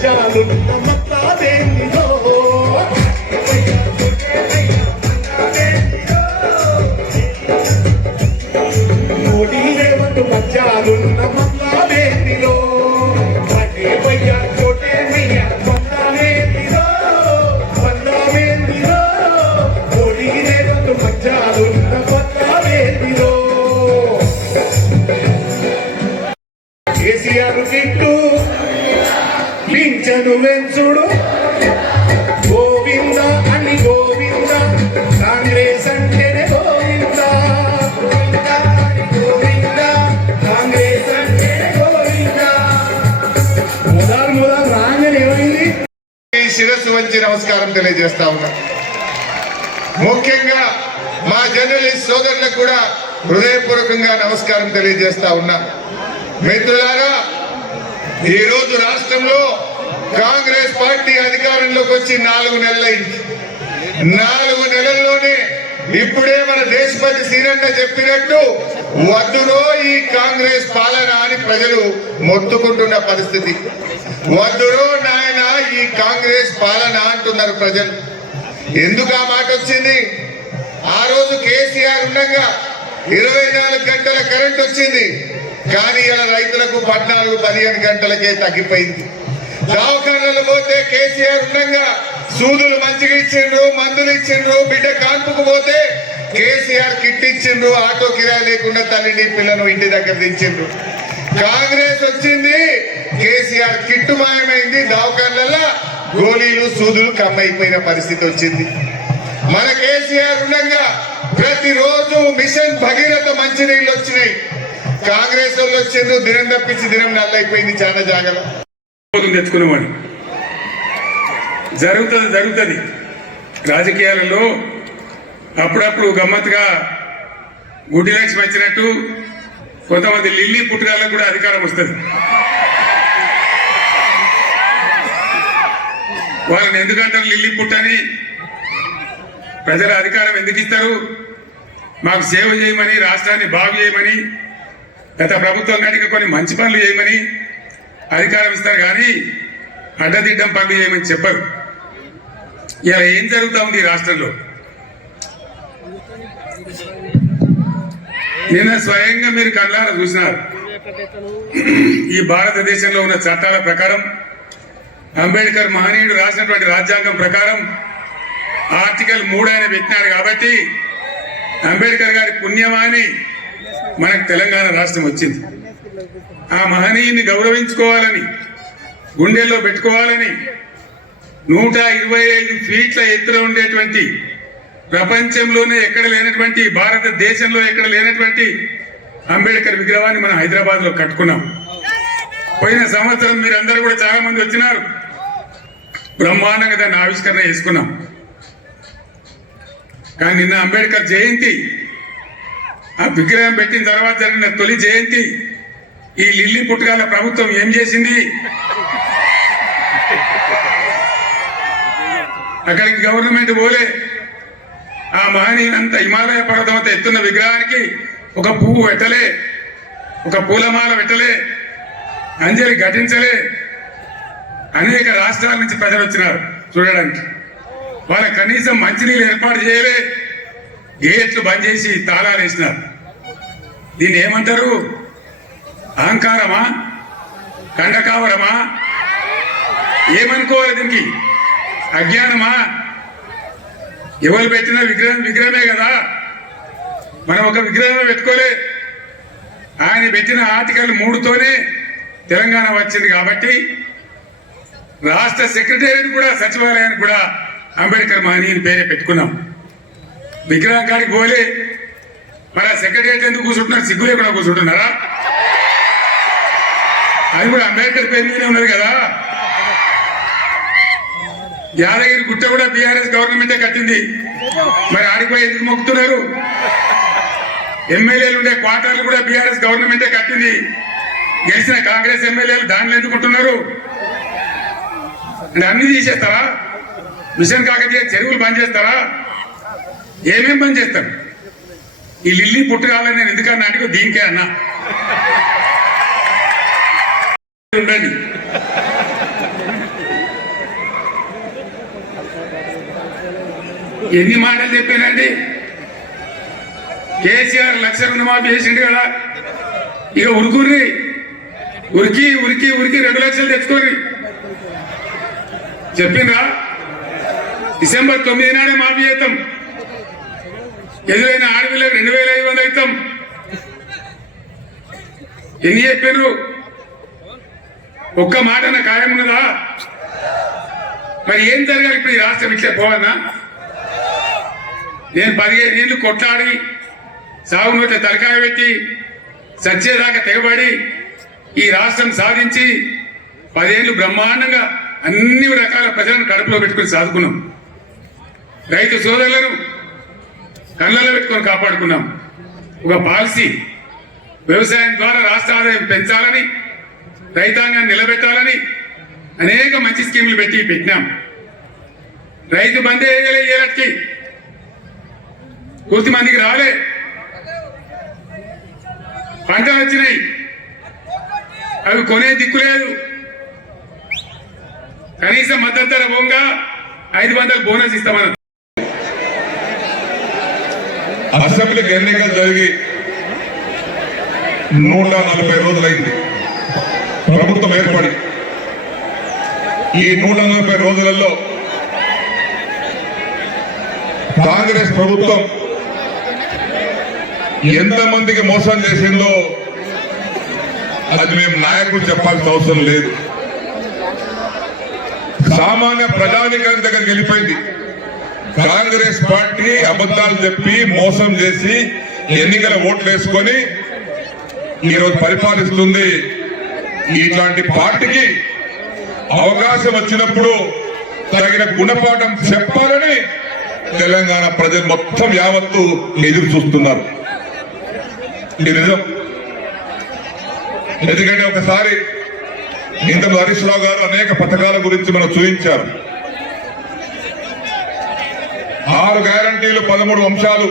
మచ్చాలున్న మత్తాదేందిరో మోడీ రేవంత్ మచ్చాలున్న మత్తాదేందిరో అటే భయ్య చోటే మయ్య బందామేందిరో బందామేందిరో మోడీ రేవంత్ మచ్చాలున్న మత్తాదేందిరో కేసీఆర్ కిట్టు పింఛను వెంచుడు గోవింద అని గోవింద కాంగ్రెస్ అంటేనే గోవింద గోవింద కాంగ్రెస్ అంటేనే గోవింద మొదలు రాగానే ఏమైంది శిరస్సు వంచి నమస్కారం తెలియజేస్తా ఉన్నా. ముఖ్యంగా మా జర్నలిస్ట్ సోదరులకు కూడా హృదయపూర్వకంగా నమస్కారం తెలియజేస్తా ఉన్నా. మిత్రులారా, ఈ రోజు రాష్ట్రంలో కాంగ్రెస్ పార్టీ అధికారంలోకి వచ్చి 4 నెలలైంది. 4 నెలల్లోనే ఇప్పుడే మన దేశపతి సీనన్న చెప్పినట్టు వద్దురో ఈ కాంగ్రెస్ పాలన అని ప్రజలు మొత్తుకుంటున్న పరిస్థితి. వద్దురో నాయన ఈ కాంగ్రెస్ పాలన అంటున్నారు ప్రజలు. ఎందుకు ఆ మాట వచ్చింది? ఆ రోజు కేసీఆర్ ఉండగా 24 గంటల కరెంట్ వచ్చింది. కానీ ఇలా రైతులకు 14-15 గంటలకే తగ్గిపోయింది. దవాఖానాలు పోతే కేసీఆర్ ఉండగా సూదులు మంచిగా ఇచ్చిండ్రు, మందులు ఇచ్చిండ్రు. బిడ్డ కాన్పుకు పోతే కేసీఆర్ కిట్ ఇచ్చిండ్రు. ఆటో కిరాయి లేకుండా తల్లిని పిల్లను ఇంటి దగ్గర దించిండ్రు. కాంగ్రెస్ వచ్చింది, కేసీఆర్ కిట్టు మాయమైంది. దవాఖానాల గోళీలు సూదులు కమ్మైపోయిన పరిస్థితి వచ్చింది. మన కేసీఆర్ ఉండగా ప్రతిరోజు మిషన్ భగీరథ మంచినీళ్ళు వచ్చినాయి. కాంగ్రెస్ వాళ్ళు వచ్చిండ్రు, దినం తప్పించి దినం నల్లైపోయింది. చాలా జాగ్రత్త తెచ్చుకునేవాడు జరుగుతుంది రాజకీయాలలో. అప్పుడప్పుడు గమ్మత్తుగా గుడ్డి లక్ష్మి వచ్చినట్టు కొంతమంది లిల్లీ పుట్టుకాలకు కూడా అధికారం వస్తుంది. వాళ్ళని ఎందుకంటారు లిల్లీ పుట్టని? ప్రజల అధికారం ఎందుకు ఇస్తారు? మాకు సేవ చేయమని, రాష్ట్రాన్ని బాగు చేయమని, గత ప్రభుత్వం కనుక కొన్ని మంచి పనులు చేయమని అధికారం ఇస్తారు. కానీ అడ్డదిడ్డం పనులు చేయమని చెప్పరు. ఇలా ఏం జరుగుతూ ఉంది రాష్ట్రంలో? నిన్న స్వయంగా మీరు కళ్ళారా చూసినారు. ఈ భారతదేశంలో ఉన్న చట్టాల ప్రకారం, అంబేద్కర్ మహనీయుడు రాసినటువంటి రాజ్యాంగం ప్రకారం ఆర్టికల్ 3 ఆయన పెట్టినాడు. కాబట్టి అంబేద్కర్ గారి పుణ్యమాని మనకు తెలంగాణ రాష్ట్రం వచ్చింది. ఆ మహనీయుని గౌరవించుకోవాలని, గుండెల్లో పెట్టుకోవాలని 125 ఫీట్ల ఎత్తున ఉండేటువంటి, ప్రపంచంలోనే ఎక్కడ లేనటువంటి, భారతదేశంలో ఎక్కడ లేనటువంటి అంబేద్కర్ విగ్రహాన్ని మనం హైదరాబాద్ లో కట్టుకున్నాం. పోయిన సంవత్సరం మీరందరూ కూడా చాలా మంది వచ్చినారు. బ్రహ్మాండంగా దాన్ని ఆవిష్కరణ చేసుకున్నాం. కానీ నిన్న అంబేద్కర్ జయంతి, ఆ విగ్రహం పెట్టిన తర్వాత జరిగిన తొలి జయంతి, ఈ లిల్లీ పుట్టుకాల ప్రభుత్వం ఏం చేసింది? అక్కడికి గవర్నమెంట్ పోలే. ఆ మహనీయునంతా హిమాలయ పర్వతం అంతా ఎత్తున్న విగ్రహానికి ఒక పువ్వు పెట్టలే, ఒక పూలమాల పెట్టలే, అంజలి ఘటించలే. అనేక రాష్ట్రాల నుంచి ప్రజలు వచ్చినారు చూడడానికి. వాళ్ళకి కనీసం మంచినీళ్ళు ఏర్పాటు చేయలే. గేట్లు బంద్ చేసి తాళాలు వేసినారు. దీన్ని ఏమంటారు? అహంకారమా? కండకావరమా? ఏమనుకోవాలి దీనికి? అజ్ఞానమా? ఎవరు పెట్టిన విగ్రహమే కదా. మనం ఒక విగ్రహమే పెట్టుకోలే. ఆయన పెట్టిన ఆర్టికల్ 3తోనే తెలంగాణ వచ్చింది. కాబట్టి రాష్ట్ర సెక్రటేరియట్ కూడా, సచివాలయానికి కూడా అంబేద్కర్ మహనీయుని పేరే పెట్టుకున్నాం. విగ్రహం కాడికి పోలే. మరి సెక్రటేరియట్ ఎందుకు కూర్చుంటున్నారు? సిగ్గు లేకుండా కూర్చుంటున్నారా? అది కూడా అంబేద్కర్ పేరు మీదే ఉన్నది కదా. యాదగిరి గుట్ట కూడా బీఆర్ఎస్ గవర్నమెంటే కట్టింది. మరి ఆడిపోయి ఎందుకు మొక్కుతున్నారు? ఎమ్మెల్యేలు ఉండే క్వార్టర్లు కూడా బీఆర్ఎస్ గవర్నమెంటే కట్టింది. గెలిచిన కాంగ్రెస్ ఎమ్మెల్యేలు దానిలో ఎందుకుంటున్నారు? అంటే అన్ని తీసేస్తారా? మిషన్ కాకతీయ చెరువులు బంద్ చేస్తారా? ఏమేం బంద్ చేస్తారు? ఈ లిల్లీ పుట్టుకాలని నేను ఎందుకన్నా అడిగో దీనికే అన్నా. ఉండండి ఎన్ని మాటలు చెప్పానండి. కేసీఆర్ 1,00,000 రుణమాఫీ చేసిండు కదా, ఇక ఉరికి ఉరికి ఉరికి 2 లక్షలు తెచ్చుకోరి చెప్పిండ్రా. డిసెంబర్ 9 నాడే మాఫీ చేద్దాం. ఎదురైన ఆడపిల్లకు 2,500 అవుతాం. ఎన్ని చెప్పారు? ఒక్క మాట నా ఖాయం ఉన్నదా? మరి ఏం జరగాలి ఇప్పుడు ఈ రాష్ట్రం ఇట్లా పోవన్నా? నేను 15 ఏళ్ళు కొట్లాడి సాగు నోట్ల తలకాయ పెట్టి సచ్చేదాకా తెగబడి ఈ రాష్ట్రం సాధించి 10 ఏళ్ళు బ్రహ్మాండంగా అన్ని రకాల ప్రజలను కడుపులో పెట్టుకుని సాదుకున్నాం. రైతు సోదరులను కళ్ళలో పెట్టుకొని కాపాడుకున్నాం. ఒక పాలసీ వ్యవసాయం ద్వారా రాష్ట్ర ఆదాయం పెంచాలని, రైతాంగాన్ని నిలబెట్టాలని అనేక మంచి స్కీములు పెట్టినాం. రైతు బందే ఏళ్ళకి పూర్తి మందికి రాలే. పంటలు వచ్చినాయి, అవి కొనే దిక్కు లేదు. కనీసం మద్దతు ధర పోగా 500 బోనస్ ఇస్తామన్నారు. అసెంబ్లీకి ఎన్నికలు జరిగి 140 రోజులైంది ప్రభుత్వం ఏర్పడి. ఈ 140 రోజులలో కాంగ్రెస్ ప్రభుత్వం ఎంతమందికి మోసం చేసిందో అది మేము నాయకులు చెప్పాల్సిన అవసరం లేదు. సామాన్య ప్రజానికం దగ్గరికి వెళ్ళిపోయింది. కాంగ్రెస్ పార్టీ అబద్ధాలు చెప్పి మోసం చేసి ఎన్నికల ఓట్లు వేసుకొని ఈరోజు పరిపాలిస్తుంది. ఇట్లాంటి పార్టీకి అవకాశం వచ్చినప్పుడు తగిన గుణపాఠం చెప్పాలని తెలంగాణ ప్రజలు మొత్తం యావత్తు ఎదురు చూస్తున్నారు. ఇది నిజం. ఎందుకంటే ఒకసారి ఇంతకు హరీష్ రావు గారు అనేక పథకాల గురించి మనం చూపించారు. 6 గ్యారంటీలు 13 అంశాలు